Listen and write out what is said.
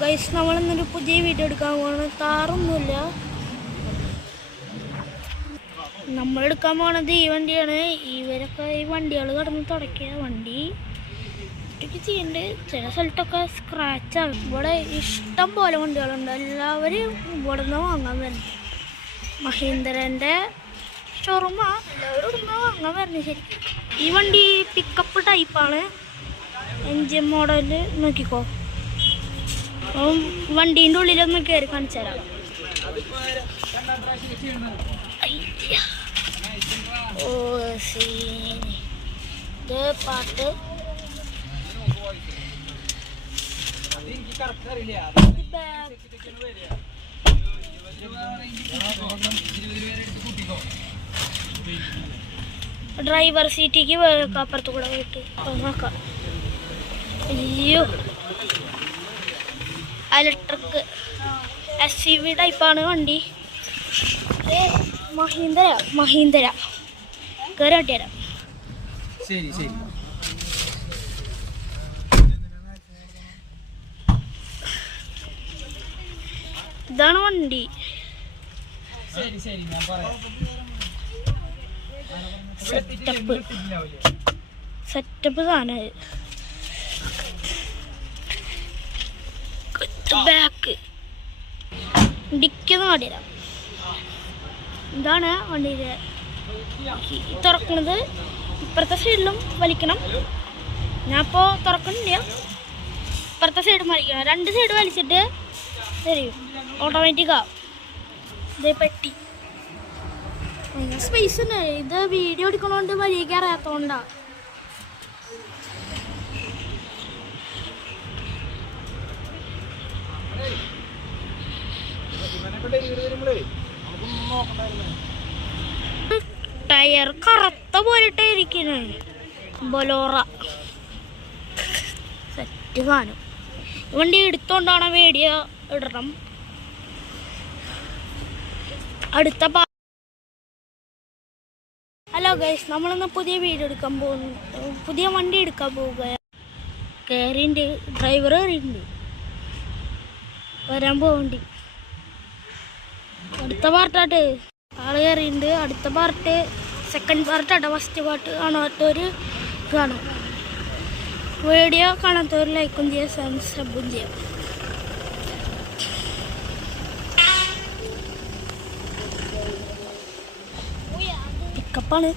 Guys, നമ്മളിന്നൊരു പുതിയ video എടുക്കാൻ പോകണം. കാറൊന്നുമില്ല, നമ്മളെടുക്കാൻ പോണത് ഈ വണ്ടിയാണ്. ഇവരൊക്കെ ഈ വണ്ടികൾ കടന്ന് തുടക്കിയ വണ്ടി ഒറ്റയ്ക്ക് ചെയ്യണ്ട്. ചില സ്ഥലത്തൊക്കെ സ്ക്രാച്ചാണ്. ഇവിടെ ഇഷ്ടം പോലെ വണ്ടികളുണ്ട്. എല്ലാവരും ഇവിടെ നിന്ന് വാങ്ങാൻ വരുന്നത്. മഹീന്ദ്രൻ്റെ ഷോറൂമാണ്. എല്ലാവരും ഇവിടെ നിന്ന് വാങ്ങാൻ വരുന്നത്. ശരിക്കും ഈ വണ്ടി പിക്കപ്പ് ടൈപ്പാണ്. എൻജിൻ മോഡല് നോക്കിക്കോ. വണ്ടീൻ്റെ ഉള്ളിലൊന്ന് കയറി കാണിച്ചു തരാം. ഓ സീനി ഇത് പാട്ട്. ഡ്രൈവർ സീറ്റിക്ക് അപ്പുറത്ത് കൂടെ പോയിട്ട് നോക്കാം. അയ്യോ, ഇലക്ട്രിക് SUV ടൈപ്പാണ് വണ്ടി. മഹീന്ദ്ര കയറി കട്ടിത്തരാം. ഇതാണ് വണ്ടി. സെറ്റപ്പ് സാധനം. ബാക്ക് ഡിക്കൊന്ന് കാട്ടിത്തരാം. ഇതാണ് വണ്ടിയുടെ തുറക്കുന്നത്. ഇപ്പുറത്തെ സൈഡിലും വലിക്കണം. ഞാനിപ്പോൾ തുറക്കണില്ല. ഇപ്പുറത്തെ സൈഡും വലിക്കണം. രണ്ട് സൈഡ് വലിച്ചിട്ട് തരും. ഓട്ടോമാറ്റിക്കാവും. ഇത് പെട്ടി സ്പേസ് ഉണ്ട്. ഇത് വീഡിയോ എടുക്കണോണ്ട് വഴിയൊക്കെ അറിയാത്തതുകൊണ്ടാണ്. ടയർ കറുത്ത പോലിട്ട് ഇരിക്കണേ. ബൊലോറ സെറ്റ് സാധനം. വണ്ടി എടുത്തോണ്ടാണ് വീഡിയോ ഇടണം. അടുത്ത ഹലോ ഗൈസ്, നമ്മളിന്ന് പുതിയ വീഡിയോ എടുക്കാൻ പോകുന്നു. പുതിയ വണ്ടി എടുക്കാൻ പോവുക. കയറിണ്ട്, ഡ്രൈവർ കയറിയിട്ടുണ്ട്. വരാൻ പോവണ്ടി. അടുത്ത പാർട്ടായിട്ട് ആള് കയറിയിട്ടുണ്ട്. അടുത്ത പാർട്ട് സെക്കൻഡ് പാർട്ടാട്ടോ. ഫസ്റ്റ് പാർട്ട് കാണാത്തവർ കാണും. വീഡിയോ കാണാത്തവർ ലൈക്കും ചെയ്യാം, സബും ചെയ്യാം. പിക്കപ്പാണ്.